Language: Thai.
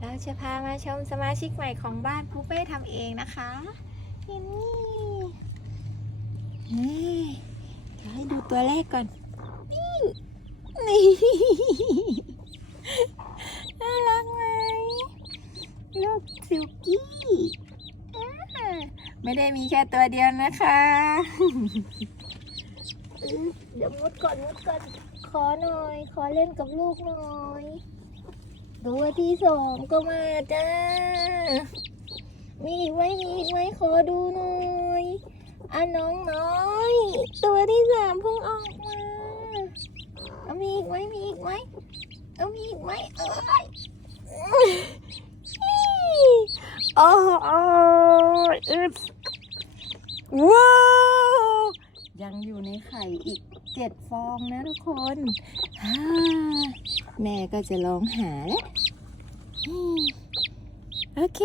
เราจะพามาชมสมาชิกใหม่ของบ้านปูเป้ทำเองนะคะนี่นี่เดี๋ยวให้ดูตัวแรกก่อนนี่นี่น่ารักไหมลูกซิลกี้ไม่ได้มีแค่ตัวเดียวนะคะ เดี๋ยวมุดก่อนมุดก่อน ขอหน่อย ขอเล่นกับลูกหน่อย ตัวที่สองก็มาจ้า มีอีกไหมมีอีกไหมขอดูหน่อยอะน้องน้อย ตัวที่สามเพิ่งออกมาเอามีอีกไหมมีอีกไหมเอามีอีกไหมเอ้ยโอ้โอ้อึดว้าวยังอยู่ในไข่อีกเจ็ดฟองนะทุกคนฮ่า แม่ก็จะลองหาแล้วอืมโอเค